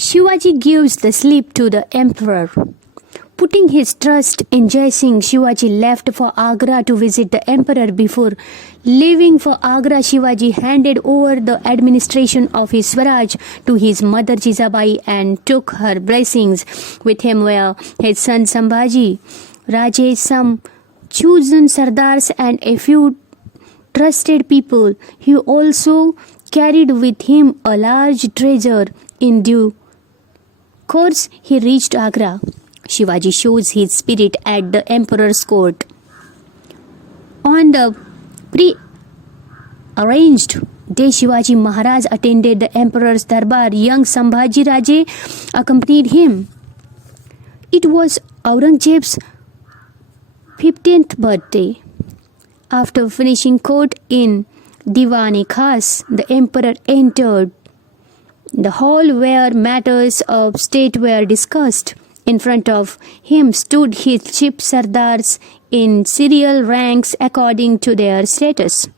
Shivaji gives the slip to the emperor. Putting his trust in Jai Singh, Shivaji left for Agra to visit the emperor. Before leaving for Agra, Shivaji handed over the administration of his Swaraj to his mother Jijabai and took her blessings. With him were his son Shivaji, Raje, some chosen sardars and a few trusted people. He also carried with him a large treasure. In due course, he reached Agra. Shivaji shows his spirit at the emperor's court. On the pre-arranged day, Shivaji Maharaj attended the emperor's darbar. Young Shivaji Raje accompanied him. It was Aurangzeb's 15th birthday. After finishing court in Diwan-e-Khas, the emperor entered the hall where matters of state were discussed. In front of him stood his chief sardars in serial ranks according to their status.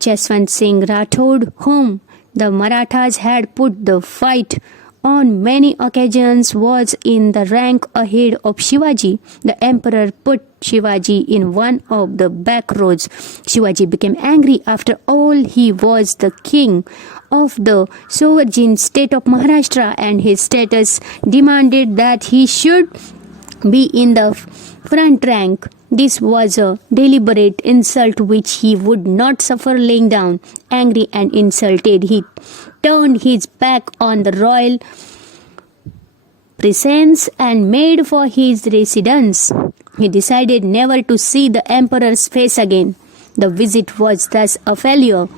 Jaswant Singh Rathod, whom the Marathas had put the fight on many occasions, was in the rank ahead of Shivaji. The emperor put Shivaji in one of the back rows. Shivaji became angry. After all, he was the king of the sovereign state of Maharashtra, and his status demanded that he should be in the front rank. This was a deliberate insult which he would not suffer laying down. Angry and insulted, he turned his back on the royal presence and made for his residence. He decided never to see the emperor's face again. The visit was thus a failure.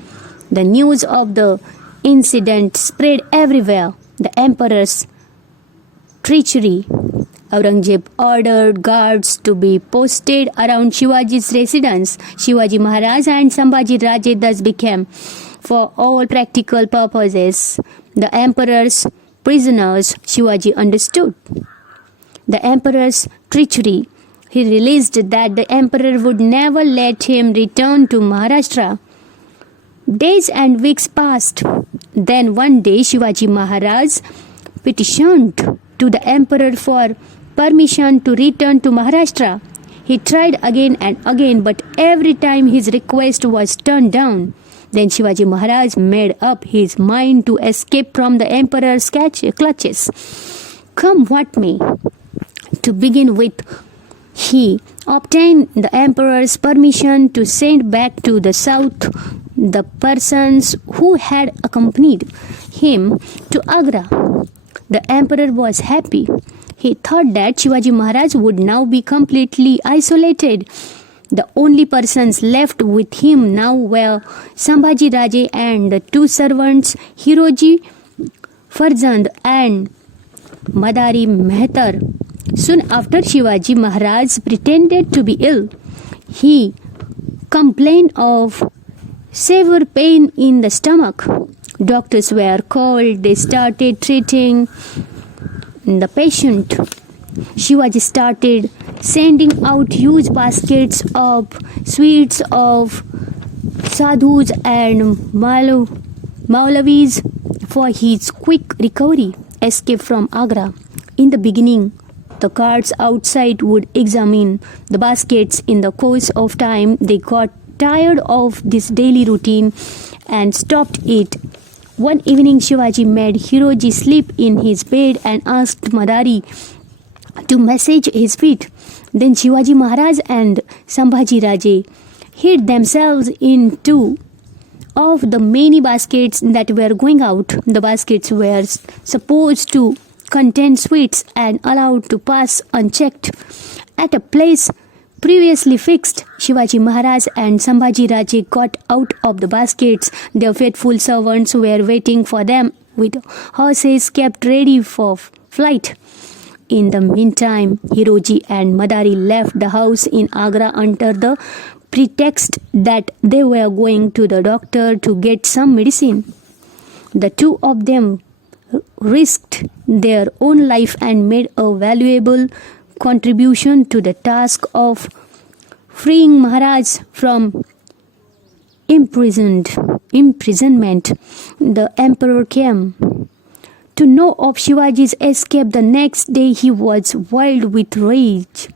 The news of the incident spread everywhere. The emperor's treachery. Aurangzeb ordered guards to be posted around Shivaji's residence. Shivaji Maharaj and Shivaji Raje thus became, for all practical purposes, the emperor's prisoners. Shivaji understood the emperor's treachery. He realized that the emperor would never let him return to Maharashtra. Days and weeks passed. Then one day Shivaji Maharaj petitioned to the emperor for permission to return to Maharashtra. He tried again and again, but every time his request was turned down. Then Shivaji Maharaj made up his mind to escape from the emperor's clutches. Come what may. To begin with, he obtained the emperor's permission to send back to the south the persons who had accompanied him to Agra. The emperor was happy. He thought that Shivaji Maharaj would now be completely isolated. The only persons left with him now were Shivaji Raje and the two servants Hiroji Farzand and Madari Mehtar. Soon after, Shivaji Maharaj pretended to be ill. He complained of severe pain in the stomach. Doctors were called. They started treating the patient. Shivaji started sending out huge baskets of sweets of sadhus and Maulavis for his quick recovery. Escape from Agra. In the beginning, the guards outside would examine the baskets. In the course of time, they got tired of this daily routine and stopped it. One evening, Shivaji made Hiroji sleep in his bed and asked Madari to massage his feet. Then Shivaji Maharaj and Shivaji Raje hid themselves in two of the many baskets that were going out. The baskets were supposed to contain sweets and allowed to pass unchecked. At a place previously fixed, Shivaji Maharaj and Shivaji Raje got out of the baskets. Their faithful servants were waiting for them with horses kept ready for flight. In the meantime, Hiroji and Madari left the house in Agra under the pretext that they were going to the doctor to get some medicine. The two of them risked their own life and made a valuable contribution to the task of freeing Maharaj from imprisonment. The emperor came to know of Shivaji's escape the next day, he was wild with rage.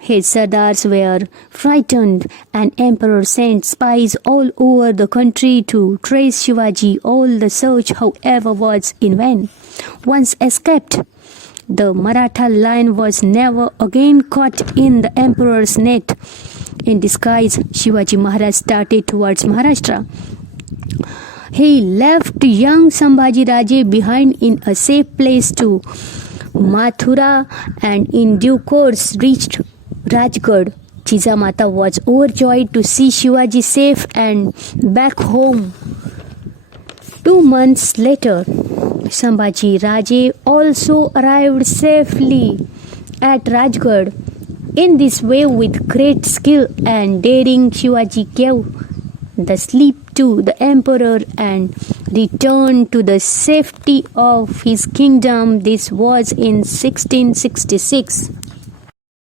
His Sardars were frightened, and Emperor sent spies all over the country to trace Shivaji. All the search, however, was in vain. Once escaped, the Maratha line was never again caught in the Emperor's net. In disguise, Shivaji Maharaj started towards Maharashtra. He left young Shivaji Raje behind in a safe place to Mathura and in due course reached Rajgarh. Jijamata was overjoyed to see Shivaji safe and back home. 2 months later, Shivaji Raje also arrived safely at Rajgarh. In this way, with great skill and daring, Shivaji gave the slip to the emperor and returned to the safety of his kingdom. This was in 1666.